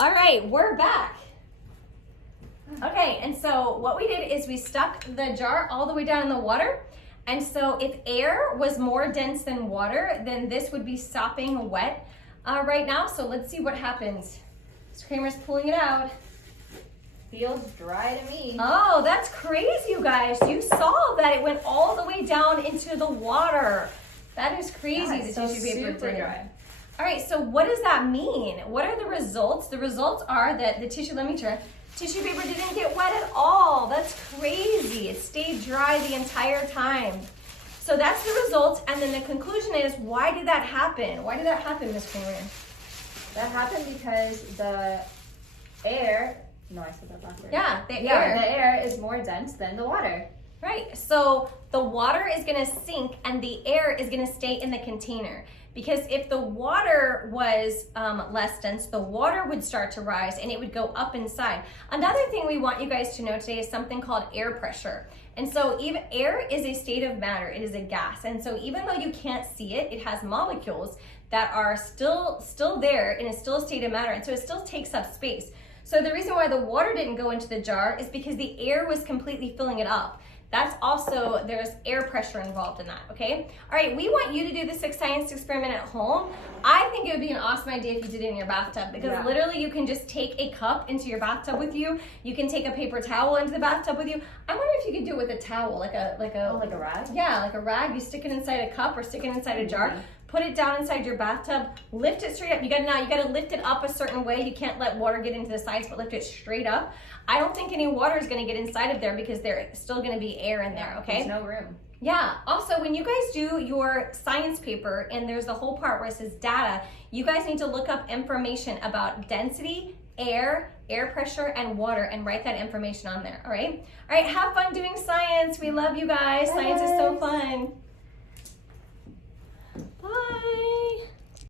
All right, we're back. Okay, and so what we did is we stuck the jar all the way down in the water. And so if air was more dense than water, then this would be sopping wet right now. So let's see what happens. Mr. Kramer's pulling it out. Feels dry to me. Oh, that's crazy, you guys. You saw that it went all the way down into the water. That is crazy. Yeah, it's the so tissue paper super did. dry. All right, so what does that mean? What are the results? The results are that the tissue, let me try. Tissue paper didn't get wet at all. That's crazy. It stayed dry the entire time. So that's the results, and then the conclusion is, why did that happen? Why did that happen, Ms. Kramer? That happened because the air, no, I said that backwards. Yeah, the Yeah, air. the air is more dense than the water. Right, so the water is gonna sink and the air is gonna stay in the container. Because if the water was less dense, the water would start to rise and it would go up inside. Another thing we want you guys to know today is something called air pressure. And so even air is a state of matter, it is a gas. And so even though you can't see it, it has molecules that are still there and it's still a state of matter. And so it still takes up space. So the reason why the water didn't go into the jar is because the air was completely filling it up. That's also, there's air pressure involved in that, okay? All right, we want you to do the 6 science experiment at home. I think it would be an awesome idea if you did it in your bathtub because literally you can just take a cup into your bathtub with you. You can take a paper towel into the bathtub with you. I wonder if you could do it with a towel, like a rag? Yeah, like a rag. You stick it inside a cup or stick it inside a jar. Put it down inside your bathtub, lift it straight up. You gotta lift it up a certain way. You can't let water get into the sides, but lift it straight up. I don't think any water is gonna get inside of there because there's still gonna be air in there, okay? There's no room. Yeah, also when you guys do your science paper and there's the whole part where it says data, you guys need to look up information about density, air pressure, and water and write that information on there, all right? All right, have fun doing science. We love you guys. Science is so fun.